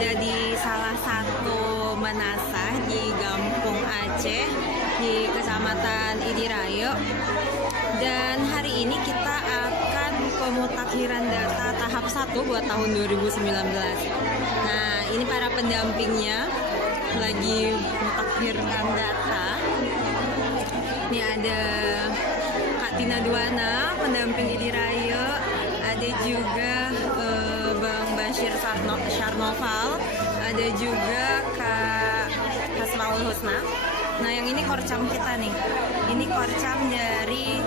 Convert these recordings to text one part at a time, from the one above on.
ada di salah satu menasah di Gampung Aceh di Kecamatan Idirayo. Dan hari ini kita akan pemutakhiran data tahap 1 buat tahun 2019. Nah, ini para pendampingnya lagi mutakhirkan data. Ini ada Kak Tina Duana, pendamping Idirayo. Ada juga Bang Bashir Syarnoval. Ada juga Kak Hasmaul Husna. Nah, yang ini korcam kita nih. Ini korcam dari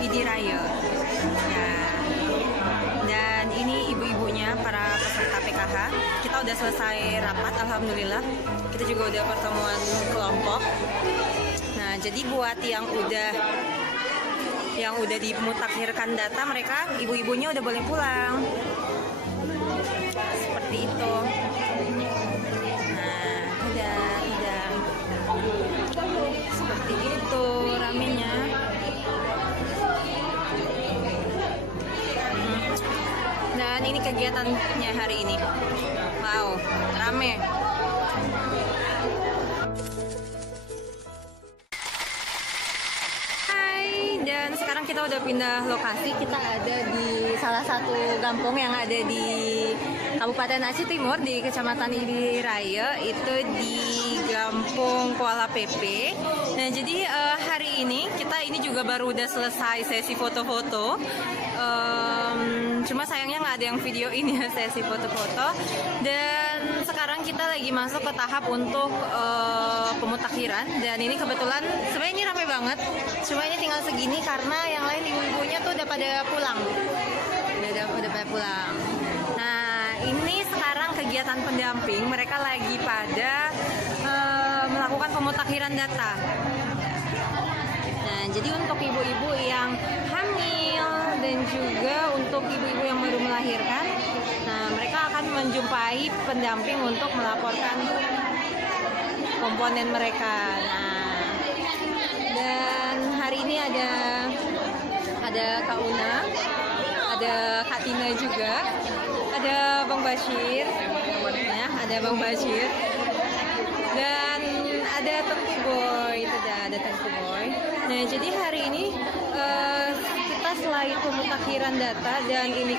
Idirayo. Ya. Dan ini ibu-ibunya para peserta PKH. Kita udah selesai rapat, alhamdulillah. Kita juga udah pertemuan kelompok. Nah, jadi buat yang udah dimutakhirkan data, mereka ibu-ibunya udah boleh pulang. Seperti itu. Nah, tidak. Seperti itu ramenya. Dan ini kegiatannya hari ini. Wow, rame. Dan sekarang kita udah pindah lokasi. Kita ada di salah satu kampung yang ada di Kabupaten Aceh Timur di Kecamatan Idirayo, itu di Gampung Kuala Pepe. Nah, jadi hari ini kita juga baru udah selesai sesi foto-foto. Cuma sayangnya nggak ada yang video ini ya, sesi foto-foto. Dan sekarang kita lagi masuk ke tahap untuk pemutakhiran. Dan ini kebetulan sebenarnya ini ramai banget. Cuma ini tinggal segini karena yang lain ibu-ibunya tuh udah pada pulang. Udah pada pulang. Nah, ini sekarang kegiatan pendamping. Mereka lagi pada melakukan pemutakhiran data. Nah, jadi untuk ibu-ibu yang hamil dan juga untuk ibu-ibu yang baru melahirkan, nah mereka akan menjumpai pendamping untuk melaporkan komponen mereka. Nah, dan hari ini ada Kak Una, ada Kak Tina juga, ada Bang Bashir, ya, ada Bang Bashir, dan ada Tengku Boy, itu ada Tengku Boy. Nah, jadi hari ini kita selain pemutakhiran data dan ini